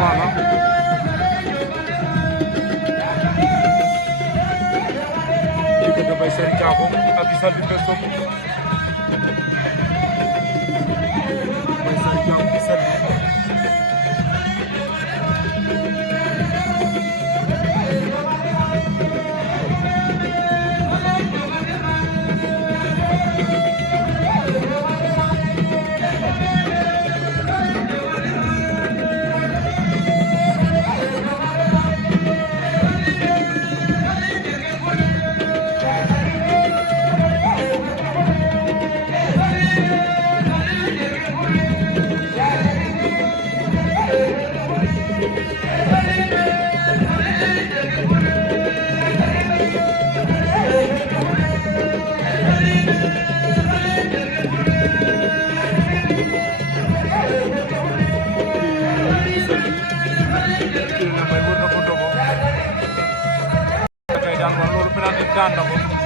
baax na diggante Mbaye Sène Thiago ak Issa Limbe Sock Mbaye Sène Thiago Issa Limbe daan na ko